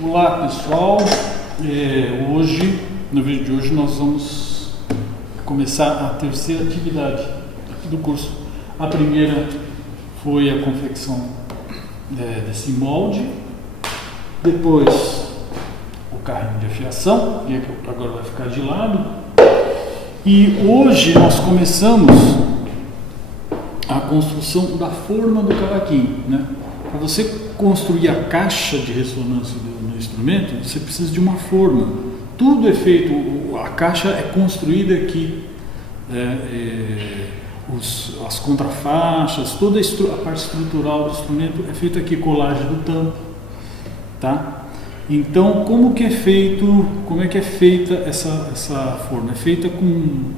Olá pessoal, hoje, no vídeo de hoje nós vamos começar a terceira atividade aqui do curso. A primeira foi a confecção desse molde, depois o carrinho de afiação, que agora vai ficar de lado, e hoje nós começamos a construção da forma do cavaquinho, né? Para você construir a caixa de ressonância do instrumento, você precisa de uma forma. Tudo é feito, a caixa é construída aqui, as contrafaixas, toda a parte estrutural do instrumento é feita aqui, colagem do tampo, tá? Então, como é que é feita essa forma? É feita com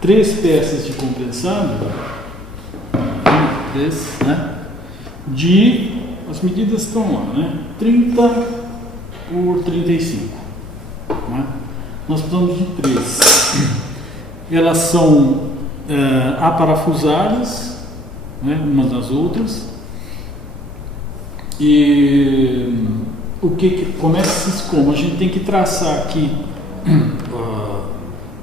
3 peças de compensado, né? As medidas estão lá, né? 30 por 35, né? Nós precisamos de 3. Elas são aparafusadas, né, umas das outras. E começa como? A gente tem que traçar aqui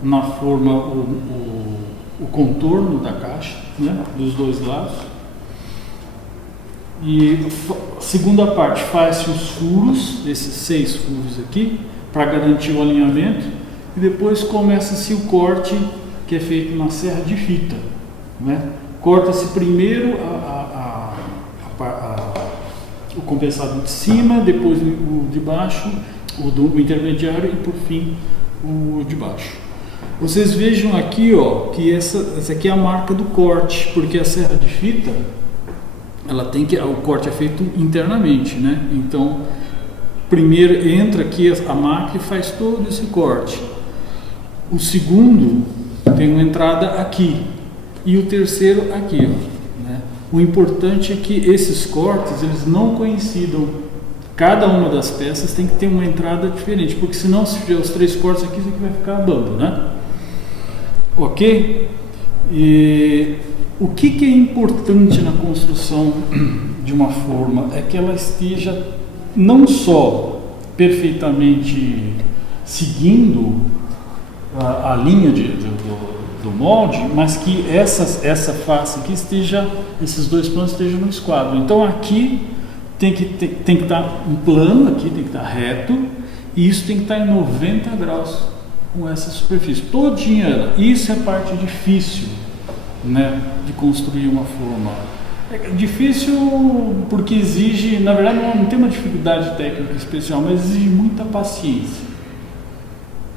na forma o contorno da caixa, né, dos dois lados. E a segunda parte, faz-se os furos, esses 6 furos aqui, para garantir o alinhamento, e depois começa-se o corte, que é feito na serra de fita, né? Corta-se primeiro o compensado de cima, depois o de baixo, o intermediário e por fim o de baixo. Vocês vejam aqui, ó, que essa aqui é a marca do corte, porque a serra de fita, o corte é feito internamente, né? Então, primeiro entra aqui a máquina e faz todo esse corte. O segundo tem uma entrada aqui e o terceiro aqui, ó, né? O importante é que esses cortes, eles não coincidam. Cada uma das peças tem que ter uma entrada diferente, porque senão, se tiver os 3 cortes aqui, isso aqui vai ficar bambo, né? Ok? E o que é importante na construção de uma forma é que ela esteja não só perfeitamente seguindo a linha do molde, mas que essa face aqui esses 2 planos estejam no esquadro. Então aqui tem que estar um plano, aqui tem que estar reto, e isso tem que estar em 90 graus com essa superfície todinha ela. Isso é parte difícil, né, de construir uma forma. É difícil porque exige, na verdade não tem uma dificuldade técnica especial, mas exige muita paciência,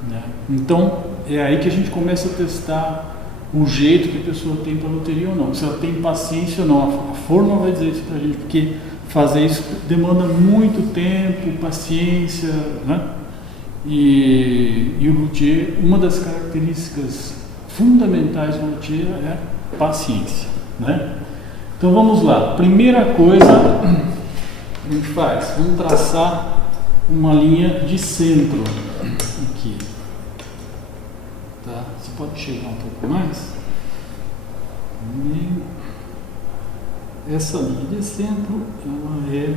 né? Então é aí que a gente começa a testar o jeito que a pessoa tem para loteria ou não, se ela tem paciência ou não. A forma vai dizer isso para a gente, porque fazer isso demanda muito tempo, paciência, né? E o luthier, uma das características fundamentais do luthier é paciência, né? Então vamos lá. Primeira coisa a gente faz, vamos traçar uma linha de centro aqui, tá? Você pode chegar um pouco mais. Essa linha de centro, ela é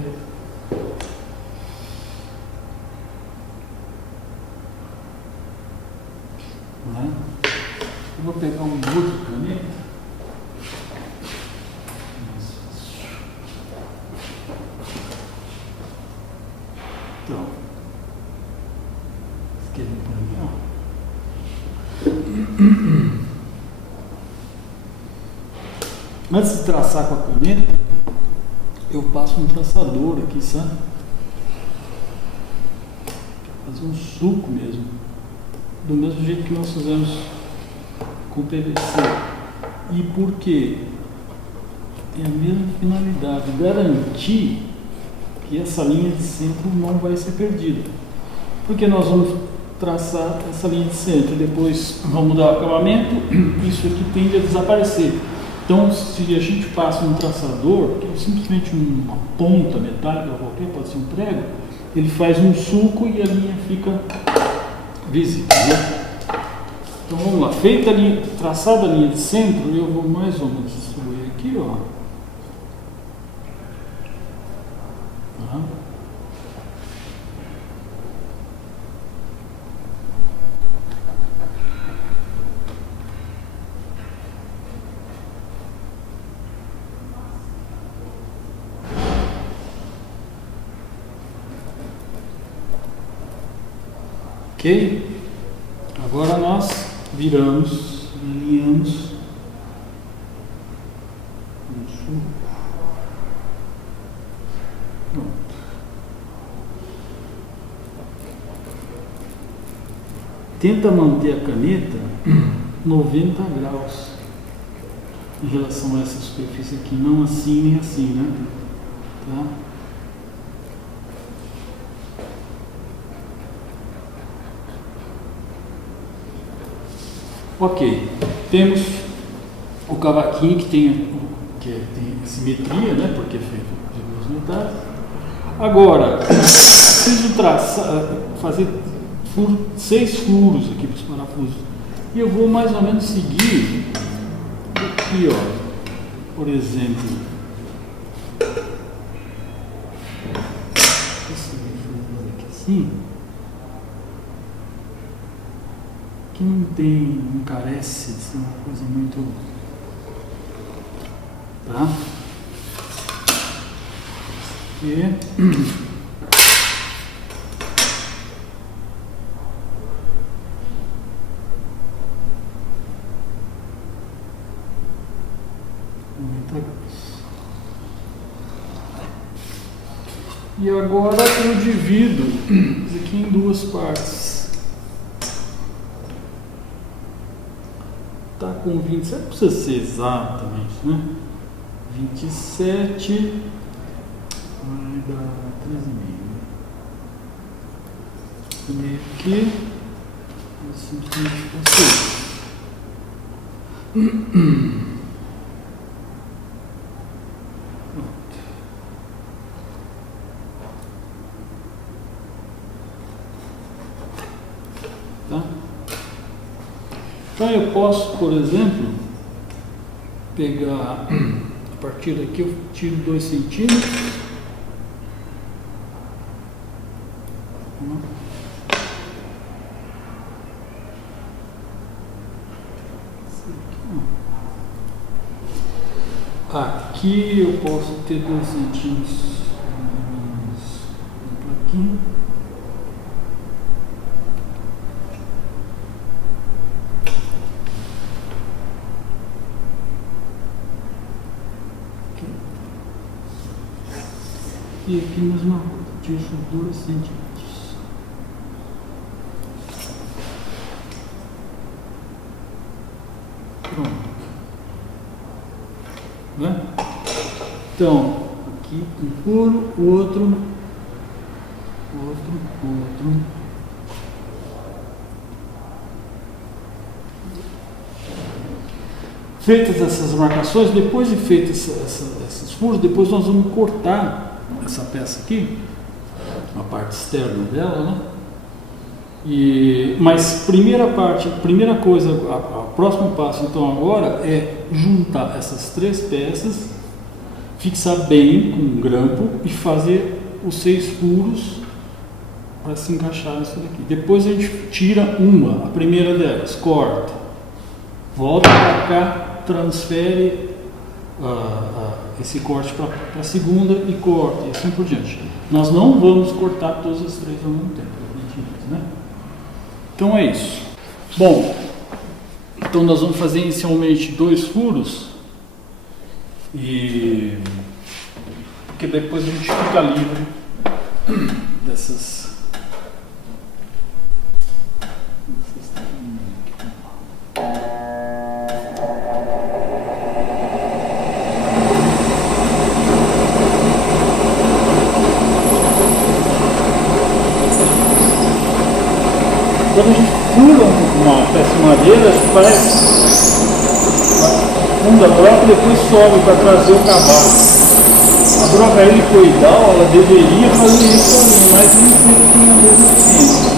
né? Eu vou pegar um outro caneta. Então, esquerda por aqui, ó. Antes de traçar com a caneta, eu passo um traçador aqui, sabe? Fazer um suco mesmo, do mesmo jeito que nós fizemos com PVC. E por quê? Tem a mesma finalidade, garantir que essa linha de centro não vai ser perdida. Porque nós vamos traçar essa linha de centro, depois vamos mudar o acabamento, isso aqui tende a desaparecer. Então, se a gente passa um traçador, que é simplesmente uma ponta metálica qualquer, pode ser um prego, ele faz um sulco e a linha fica visível, né? Então vamos lá, feita a linha, traçada a linha de centro, eu vou mais ou menos distribuir aqui, ó. Tá? Ok? Agora nós viramos, alinhamos. Isso. Pronto. Tenta manter a caneta 90 graus em relação a essa superfície aqui, não assim nem assim, né? Tá? Ok, temos o cavaquinho que tem simetria, né? Porque é feito de duas metades. Agora, preciso fazer 6 furos aqui para os parafusos. E eu vou mais ou menos seguir aqui, ó. Por exemplo, aqui assim, que não carece de ser uma coisa muito, tá? E E agora eu divido isso aqui em 2 partes. Tá com 27, não precisa ser exatamente, né? 27 vai dar 13,5. Meio aqui, assim que a gente consegue. Tá? Então eu posso, por exemplo, pegar a partir daqui, eu tiro 2 centímetros. Aqui eu posso ter 2 centímetros aqui. E aqui mesma coisa, tiro 2 centímetros. Pronto. Né? Então, aqui um furo, outro. Feitas essas marcações, depois de feitos esses furos, depois nós vamos cortar essa peça aqui, a parte externa dela, né? Mas primeira coisa, o próximo passo então agora é juntar essas 3 peças, fixar bem com um grampo e fazer os 6 furos para se encaixar nisso daqui. Depois a gente tira a primeira delas, corta, volta para cá, transfere esse corte para a segunda e corta, e assim por diante. Nós não vamos cortar todas as 3 ao mesmo tempo, né? Então é isso. Bom, então nós vamos fazer inicialmente 2 furos, porque depois a gente fica livre dessas. Quando a gente fura uma peça de madeira, faz funda a broca e depois sobe para trazer o cavaco. A broca helicoidal, ela deveria fazer isso também, mas nem sempre tem a mesma eficiência.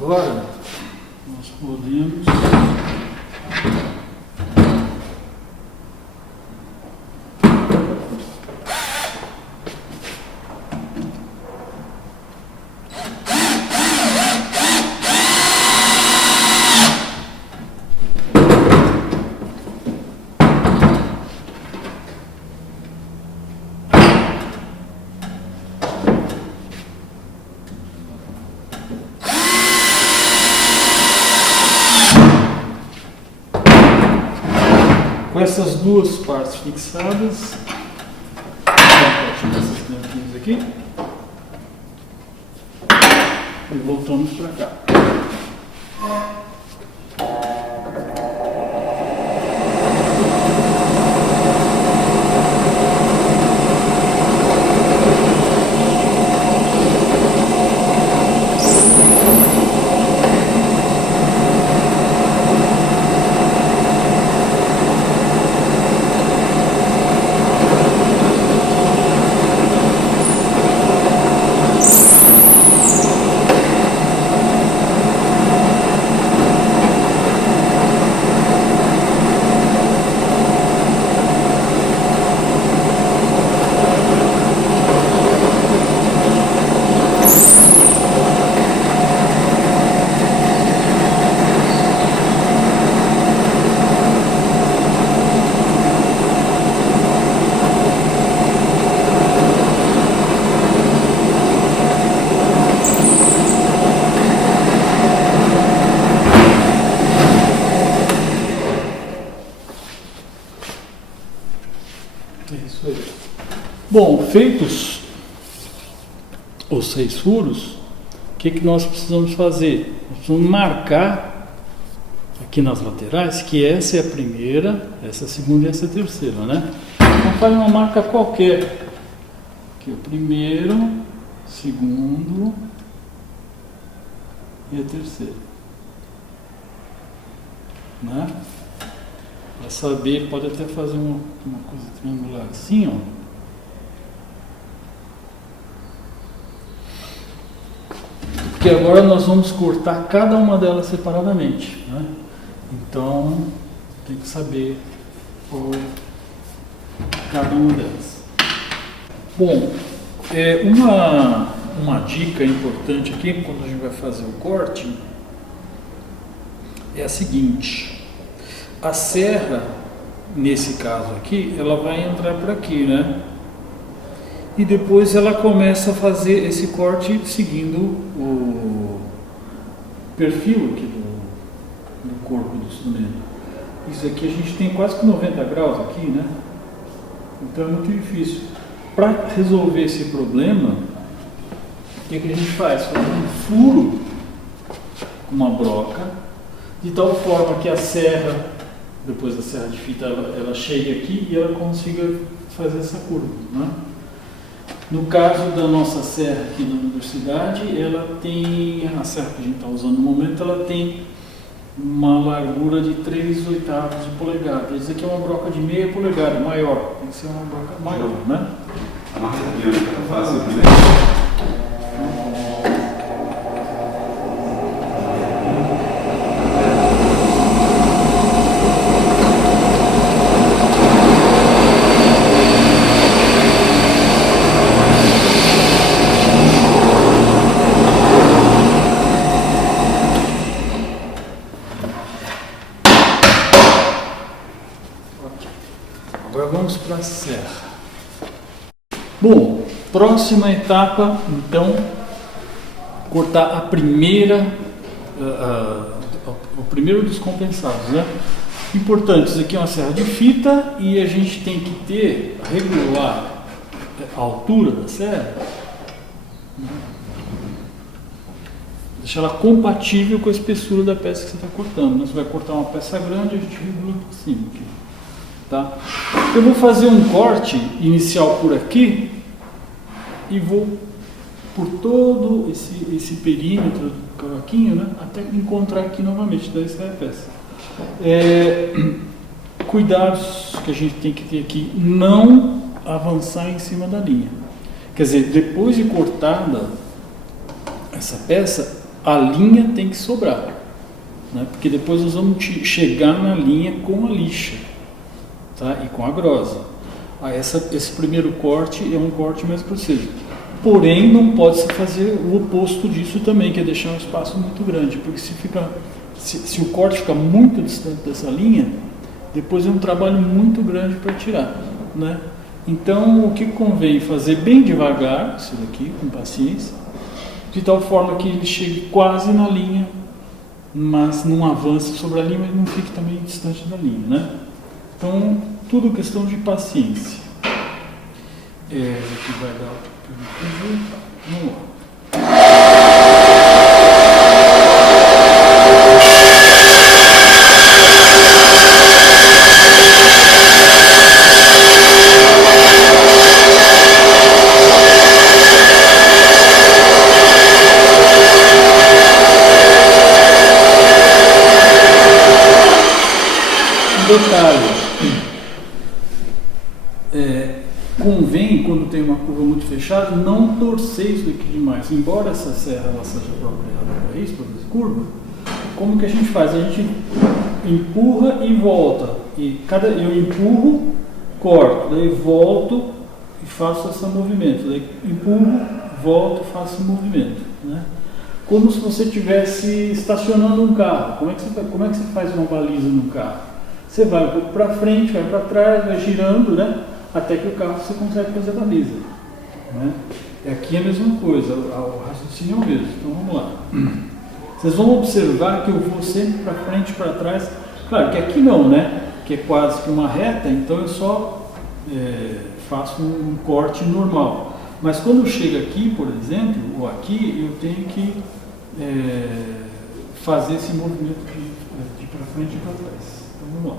Agora nós podemos Com essas duas partes fixadas, vou essas tampinhas aqui e voltamos para cá. Isso aí. Bom, feitos os 6 furos, o que nós precisamos fazer? Nós precisamos marcar aqui nas laterais que essa é a primeira, essa é a segunda e essa é a terceira, né? Então faz uma marca qualquer. Aqui o primeiro, segundo e a terceira, né? Para saber, pode até fazer uma coisa triangular assim, ó. Porque agora nós vamos cortar cada uma delas separadamente, né? Então tem que saber qual é cada uma delas. Bom, uma dica importante aqui quando a gente vai fazer o corte é a seguinte: a serra, nesse caso aqui, ela vai entrar por aqui, né? E depois ela começa a fazer esse corte seguindo o perfil aqui do corpo do instrumento. Isso aqui a gente tem quase que 90 graus aqui, né? Então é muito difícil. Para resolver esse problema, o que a gente faz? Faz um furo com uma broca, de tal forma que a serra, depois da serra de fita, ela chegue aqui e ela consiga fazer essa curva, né? No caso da nossa serra aqui na universidade, ela tem, a serra que a gente está usando no momento, ela tem uma largura de 3/8 de polegada. Isso aqui é uma broca de meia polegada, maior. Tem que ser uma broca maior, né? A marca da biônica está fácil também. Agora vamos para a serra. Bom, próxima etapa, então, cortar a primeira, o primeiro dos compensados, né? Importante, isso aqui é uma serra de fita e a gente tem que regular a altura da serra, né? Deixar ela compatível com a espessura da peça que você está cortando. Você vai cortar uma peça grande, a gente regula por cima aqui. Tá? Eu vou fazer um corte inicial por aqui e vou por todo esse perímetro do cavaquinho, né, até encontrar aqui novamente, daí sai a peça. Cuidados que a gente tem que ter aqui: não avançar em cima da linha. Quer dizer, depois de cortada essa peça, a linha tem que sobrar, né, porque depois nós vamos chegar na linha com a lixa. Tá? E com a grosa. Esse primeiro corte é um corte mais preciso. Porém, não pode se fazer o oposto disso também, que é deixar um espaço muito grande, porque se o corte ficar muito distante dessa linha, depois é um trabalho muito grande para tirar, né? Então, o que convém fazer bem devagar, isso daqui, com paciência, de tal forma que ele chegue quase na linha, mas não avance sobre a linha, mas não fique também distante da linha, né? Então, tudo questão de paciência. Aqui vai dar vamos lá. Detalhe, convém, quando tem uma curva muito fechada, não torcer isso aqui demais. Embora essa serra ela seja apropriada para isso, para essa curva, como que a gente faz? A gente empurra e volta. Eu empurro, corto, daí volto e faço esse movimento. Daí empurro, volto e faço esse movimento, né? Como se você estivesse estacionando um carro. Como é que você faz uma baliza no carro? Você vai um pouco para frente, vai para trás, vai girando, né? Até que o carro você consegue fazer a baliza, né? Aqui é a mesma coisa, o raciocínio é o mesmo. Então vamos lá. Vocês vão observar que eu vou sempre para frente e para trás. Claro que aqui não, né? Que é quase que uma reta, então eu só faço um corte normal. Mas quando chega aqui, por exemplo, ou aqui, eu tenho que fazer esse movimento de para frente e para trás. Então vamos lá.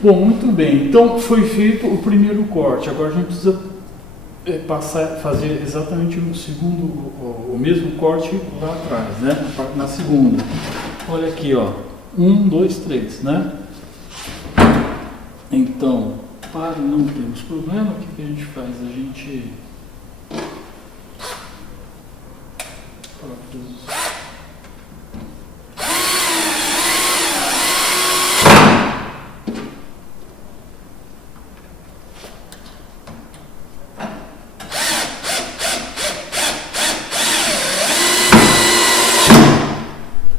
Bom, muito bem. Então foi feito o primeiro corte. Agora a gente precisa fazer exatamente o mesmo corte lá atrás, né? Na segunda. Olha aqui, ó. 1, 2, 3, né? Então, para não termos problema, o que a gente faz? A gente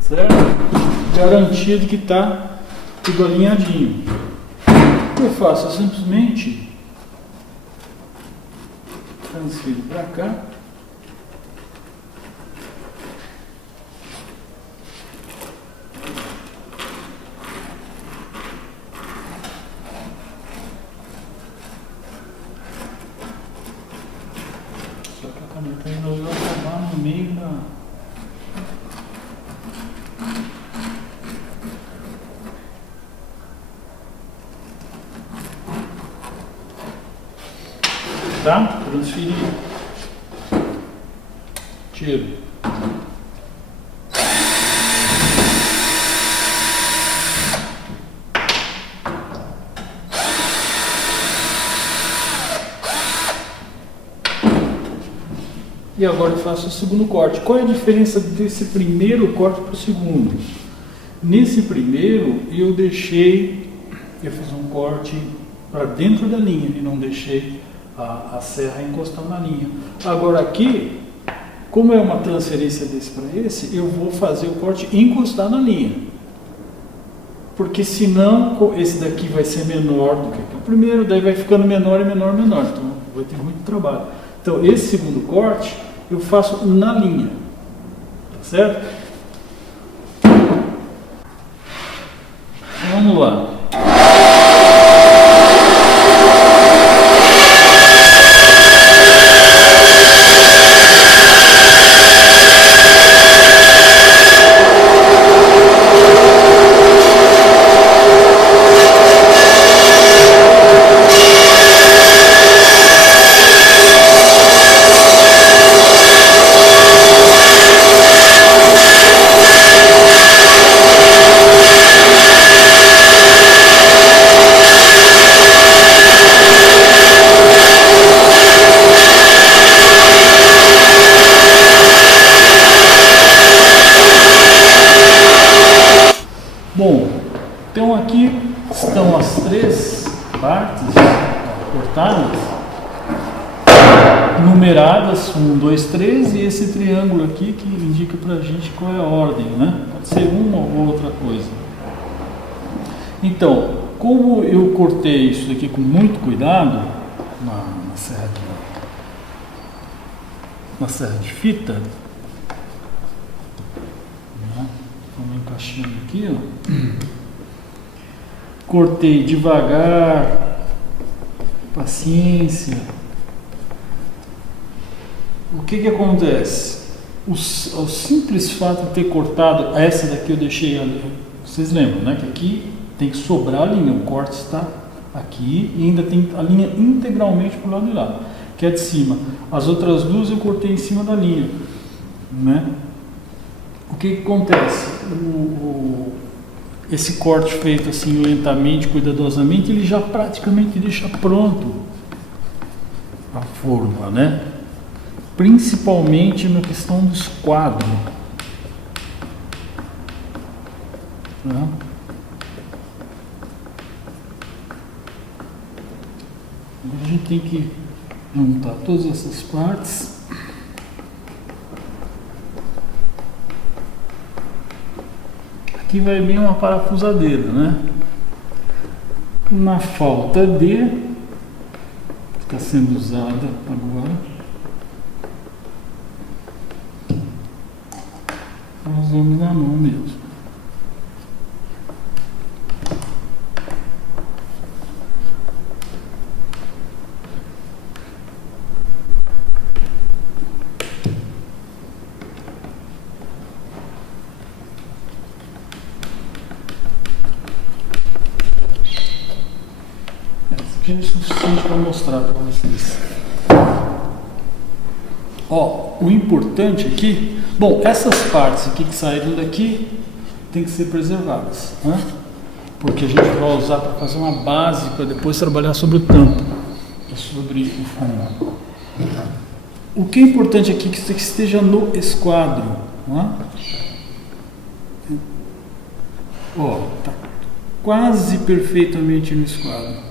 certo? Garantia de que está tudo alinhadinho. O que eu faço? Eu simplesmente transfiro para cá. Só que a caneta ainda vai acabar no meio da... Tá? Transferir. Tiro. E agora eu faço o segundo corte. Qual é a diferença desse primeiro corte para o segundo? Nesse primeiro eu fiz um corte para dentro da linha e não deixei a serra encostar na linha. Agora aqui, como é uma transferência desse para esse, eu vou fazer o corte encostar na linha. Porque senão esse daqui vai ser menor do que o primeiro, daí vai ficando menor e menor e menor. Então vai ter muito trabalho. Então esse segundo corte eu faço na linha. Tá certo? vamos lá. Bom, então aqui estão as 3 partes cortadas, numeradas 1, 2, 3, e esse triângulo aqui que indica pra gente qual é a ordem, né? Pode ser uma ou outra coisa. Então, como eu cortei isso daqui com muito cuidado na serra de fita, vamos encaixando aqui, ó. Cortei devagar, paciência. O que acontece? O simples fato de ter cortado essa daqui, eu deixei ali. Vocês lembram, né? Que aqui tem que sobrar a linha. O corte está aqui e ainda tem a linha integralmente para o lado de lá, que é de cima. As outras duas eu cortei em cima da linha, né? O que acontece? Esse corte feito assim lentamente, cuidadosamente, ele já praticamente deixa pronto a forma, né? Principalmente na questão do esquadro, né? Agora a gente tem que juntar todas essas partes. Aqui vai bem uma parafusadeira, né? Na falta de, está sendo usada agora, nós vamos na mão mesmo. É o suficiente para mostrar para vocês. Ó, o importante aqui, bom, essas partes aqui que saíram daqui tem que ser preservadas, né? Porque a gente vai usar para fazer uma base para depois trabalhar sobre o tampo, sobre o fundo. O que é importante aqui é que esteja no esquadro, né? Ó, tá quase perfeitamente no esquadro.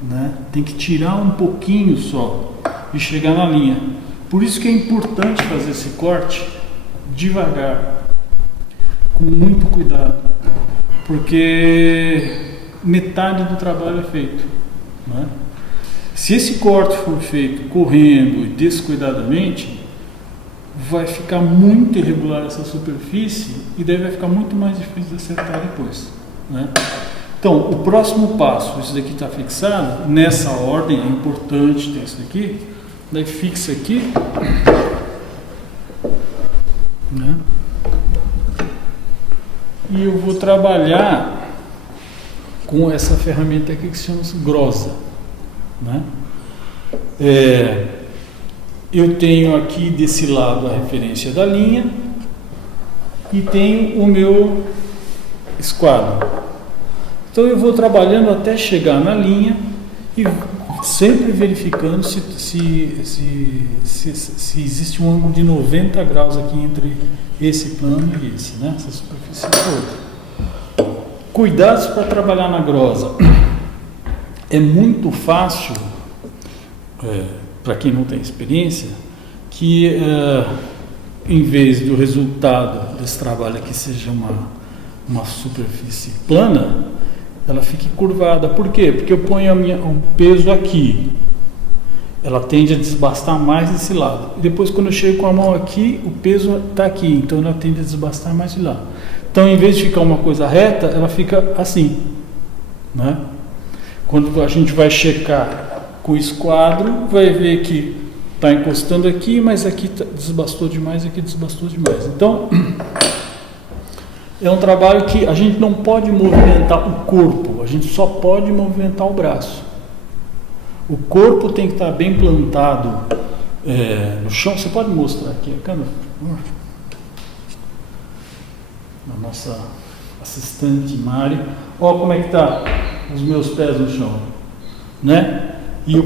Né? Tem que tirar um pouquinho só e chegar na linha. Por isso que é importante fazer esse corte devagar, com muito cuidado, porque metade do trabalho é feito, né? Se esse corte for feito correndo e descuidadamente, vai ficar muito irregular essa superfície e daí vai ficar muito mais difícil de acertar depois, né? Então, o próximo passo, isso daqui está fixado, nessa ordem, é importante ter isso daqui, daí fixa aqui, né? E eu vou trabalhar com essa ferramenta aqui que se chama grosa, né? Eu tenho aqui desse lado a referência da linha e tenho o meu esquadro. Então eu vou trabalhando até chegar na linha e sempre verificando se existe um ângulo de 90 graus aqui entre esse plano e esse, né? Essa superfície toda. Cuidados para trabalhar na grosa. É muito fácil, para quem não tem experiência, que em vez do resultado desse trabalho aqui seja uma superfície plana, ela fique curvada. Por quê? Porque eu ponho o peso aqui, ela tende a desbastar mais desse lado. E depois, quando eu chego com a mão aqui, o peso está aqui, então ela tende a desbastar mais de lá. Então, em vez de ficar uma coisa reta, ela fica assim, né? Quando a gente vai checar com o esquadro, vai ver que está encostando aqui, mas aqui desbastou demais, aqui desbastou demais. Então, é um trabalho que a gente não pode movimentar o corpo, a gente só pode movimentar o braço. O corpo tem que estar bem plantado no chão. Você pode mostrar aqui a câmera? A nossa assistente Mari. Olha como é que está os meus pés no chão, né? E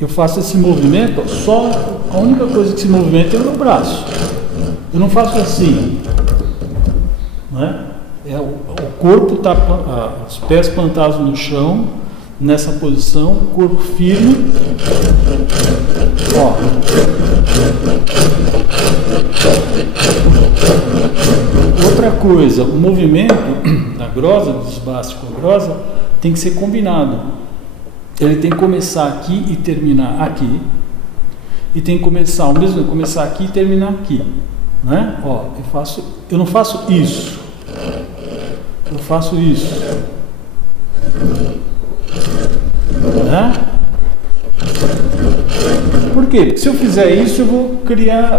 eu faço esse movimento, só a única coisa que se movimenta é o meu braço. Eu não faço assim, né? O corpo está, os pés plantados no chão, nessa posição, corpo firme. Ó. Outra coisa, o movimento da grosa, do desbaste com a grosa, tem que ser combinado. Ele tem que começar aqui e terminar aqui. E tem que começar começar aqui e terminar aqui, né? Ó, eu não faço isso. Eu faço isso. Né? Por quê? Porque se eu fizer isso, eu vou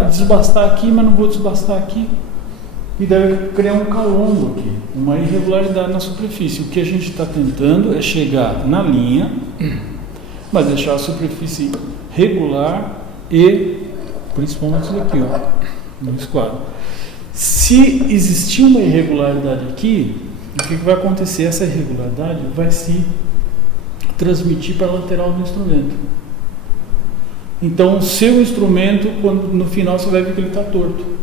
desbastar aqui, mas não vou desbastar aqui. E deve criar um calombo aqui, uma irregularidade na superfície. O que a gente está tentando é chegar na linha, mas deixar a superfície regular e principalmente isso daqui, ó, no esquadro. Se existir uma irregularidade aqui, o que vai acontecer? Essa irregularidade vai se transmitir para a lateral do instrumento. Então, o seu instrumento, no final você vai ver que ele está torto.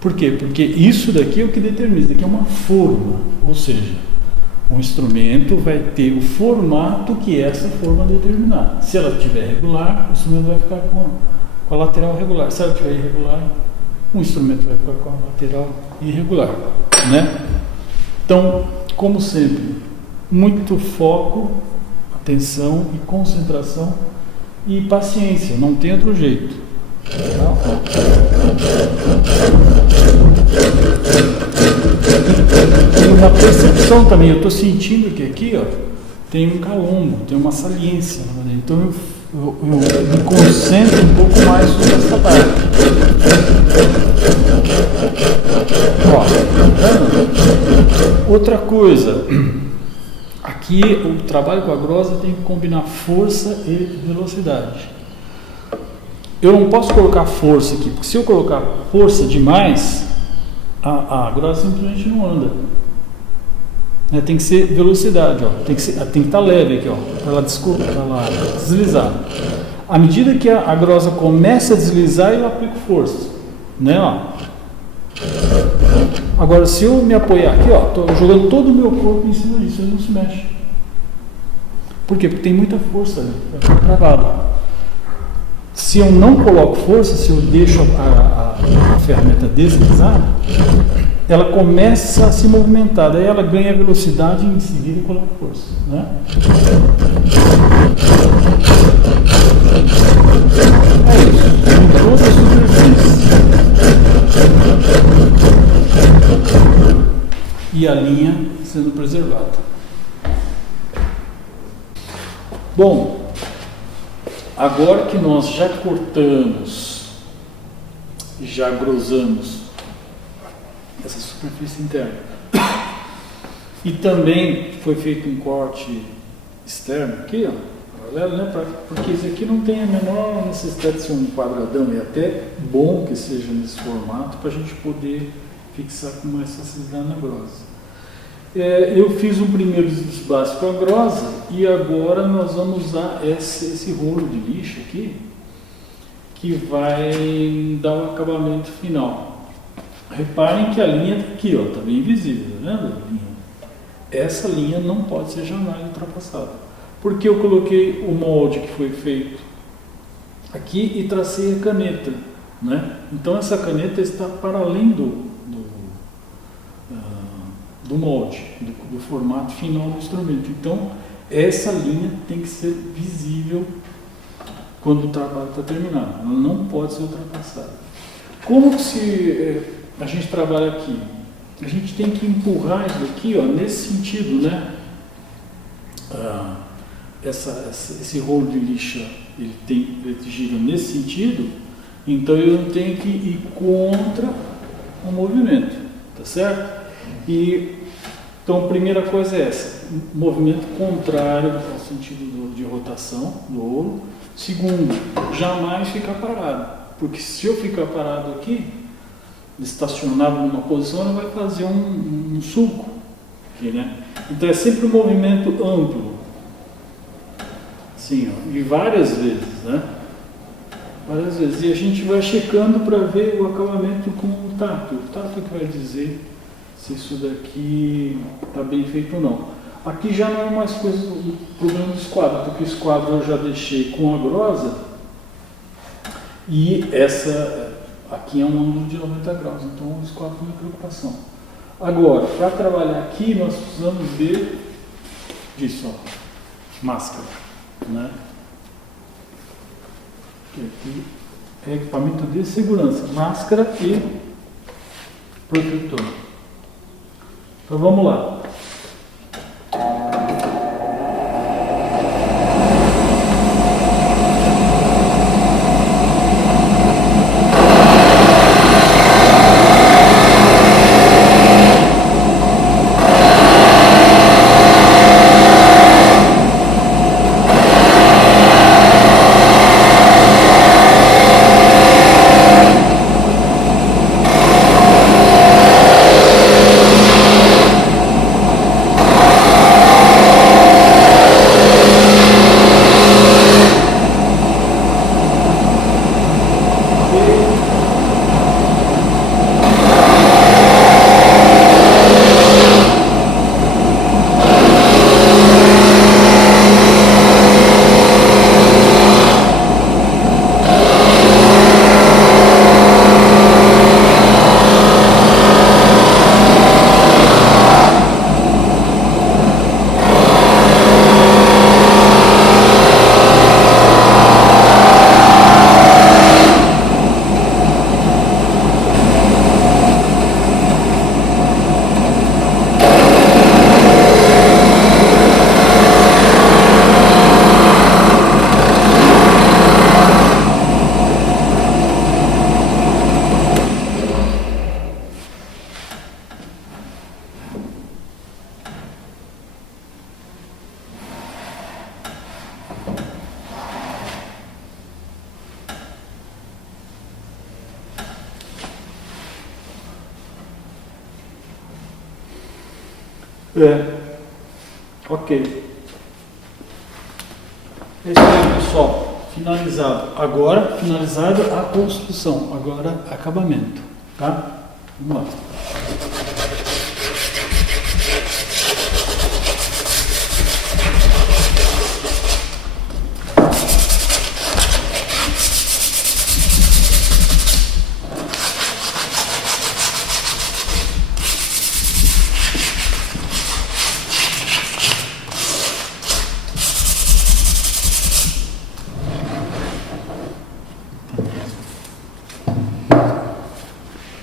Por quê? Porque isso daqui é o que determina, isso daqui é uma forma, ou seja, o instrumento vai ter o formato que essa forma determinar. Se ela estiver regular, o instrumento vai ficar com a lateral regular. Se ela estiver irregular, o instrumento vai ficar com a lateral irregular, né? Então, como sempre, muito foco, atenção e concentração e paciência, não tem outro jeito. Tem uma percepção também, eu estou sentindo que aqui, ó, tem um calombo, tem uma saliência, então eu me concentro um pouco mais sobre essa parte. Ó, outra coisa, aqui o trabalho com a grosa tem que combinar força e velocidade. Eu não posso colocar força aqui, porque se eu colocar força demais, a grosa simplesmente não anda. Tem que ser velocidade, ó. Tem que estar leve aqui, ó, para ela deslizar. À medida que a grosa começa a deslizar, eu aplico força, né? Ó. Agora, se eu me apoiar aqui, ó, estou jogando todo o meu corpo em cima disso, ele não se mexe. Por quê? Porque tem muita força ali, vai ficar travado. Se eu não coloco força, se eu deixo a ferramenta deslizar, ela começa a se movimentar, daí ela ganha velocidade e em seguida coloca força, né? É isso, em toda a superfície. E a linha sendo preservada. Bom, agora que nós já cortamos, já grosamos essa superfície interna e também foi feito um corte externo aqui, ó, paralelo, né? Porque isso aqui não tem a menor necessidade de ser um quadradão, é até bom que seja nesse formato para a gente poder fixar com mais facilidade na grosa. Eu fiz um primeiro desbaste com a grosa e agora nós vamos usar esse rolo de lixa aqui que vai dar o acabamento final. Reparem que a linha está aqui, está bem visível, tá vendo a linha? Essa linha não pode ser jamais ultrapassada, porque eu coloquei o molde que foi feito aqui e tracei a caneta, né? Então essa caneta está para além do molde, do formato final do instrumento. Então, essa linha tem que ser visível quando o trabalho está terminado. Ela não pode ser ultrapassada. Como se a gente trabalha aqui? a gente tem que empurrar isso aqui, ó, nesse sentido, né? Esse rolo de lixa, ele gira nesse sentido, então eu tenho que ir contra o movimento, tá certo? Então a primeira coisa é essa, movimento contrário ao sentido de rotação do rolo. Segundo, jamais ficar parado, porque se eu ficar parado aqui, estacionado numa posição, ela vai fazer um sulco aqui, né? Então é sempre um movimento amplo, assim, ó, e várias vezes, né? Várias vezes. E a gente vai checando para ver o acabamento com o tato. O tato que vai dizer se isso daqui está bem feito ou não. Aqui já não é mais coisa do problema do esquadro, porque o esquadro eu já deixei com a grosa e essa aqui é um ângulo de 90 graus, então o esquadro não é preocupação. Agora, para trabalhar aqui, nós precisamos disso, ó, máscara, né? Que aqui é equipamento de segurança, máscara e protetor. Então vamos lá. Ok. É isso aí, pessoal. Finalizado. Agora, finalizada a construção. Agora, acabamento. Tá? Vamos lá.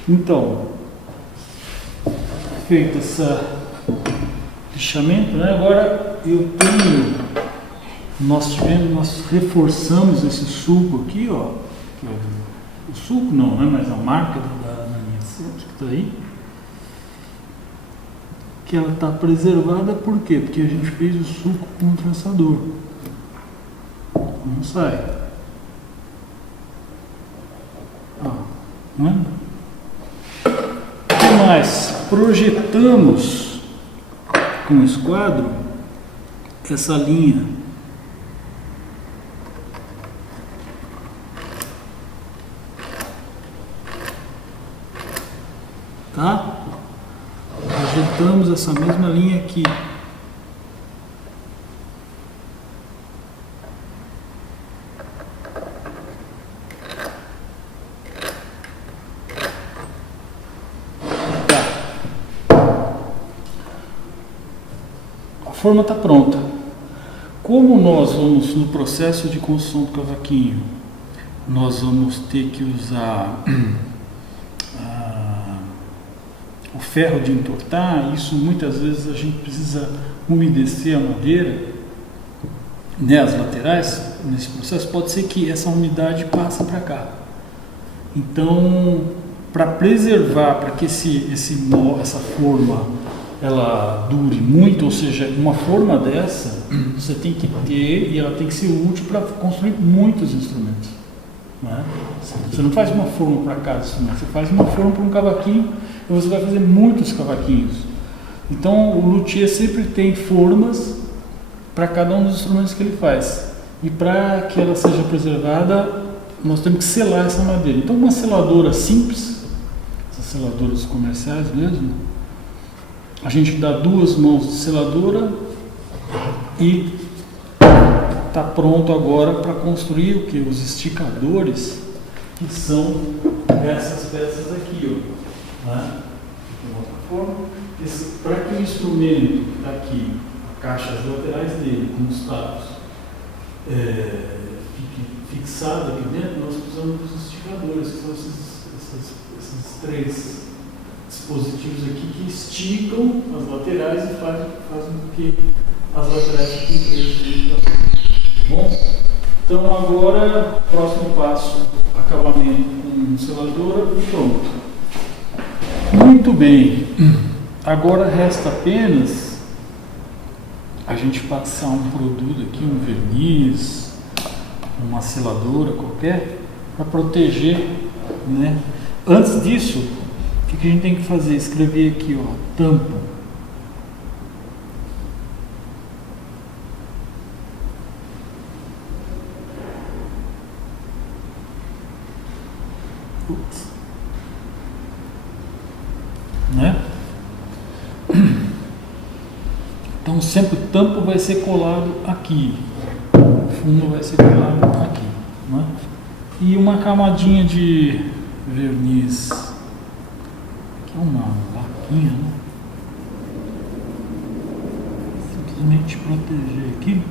Então, feito esse lixamento, né? Agora nós reforçamos esse sulco aqui, ó. O sulco não, né? Mas a marca da linha que está aí, que ela está preservada, por quê? Porque a gente fez o sulco com o trançador. Não sai. Ó, não é? Mas projetamos com o esquadro essa linha tá? Projetamos essa mesma linha aqui. A forma está pronta. Como nós vamos, no processo de construção do cavaquinho, nós vamos ter que usar o ferro de entortar, isso muitas vezes a gente precisa umedecer a madeira, né, as laterais, nesse processo, pode ser que essa umidade passe para cá. Então, para preservar, para que essa forma ela dure muito, ou seja, uma forma dessa, você tem que ter, e ela tem que ser útil para construir muitos instrumentos. Né? Você não faz uma forma para cada instrumento, você faz uma forma para um cavaquinho e você vai fazer muitos cavaquinhos. Então, o luthier sempre tem formas para cada um dos instrumentos que ele faz. E para que ela seja preservada, nós temos que selar essa madeira. Então, uma seladora simples, essas seladoras comerciais mesmo, a gente dá 2 mãos de seladora e está pronto agora para construir o que? Os esticadores, que são essas peças aqui, ó, né? De outra forma, para que o instrumento daqui, a caixa, as laterais dele, com os tacos, fique fixado aqui dentro, nós precisamos dos esticadores, que são esses 3 dispositivos aqui que esticam as laterais e fazem com que as laterais fiquem presas. Bom, então agora, próximo passo, acabamento com seladora e pronto. Muito bem, agora resta apenas a gente passar um produto aqui, um verniz, uma seladora qualquer, para proteger, né? Antes disso, o que a gente tem que fazer? Escrever aqui, ó, tampo. Né? Então sempre o tampo vai ser colado aqui, o fundo vai ser colado aqui, né? E uma camadinha de verniz, aqui é uma laquinha, né? Simplesmente proteger aqui.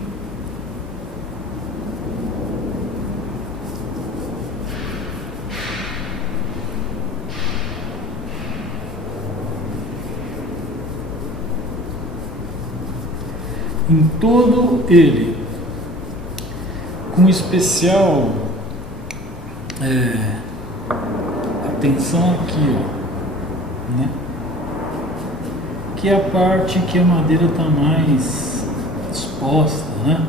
Em todo ele, com especial atenção aqui, ó, né? Que é a parte que a madeira está mais exposta, né?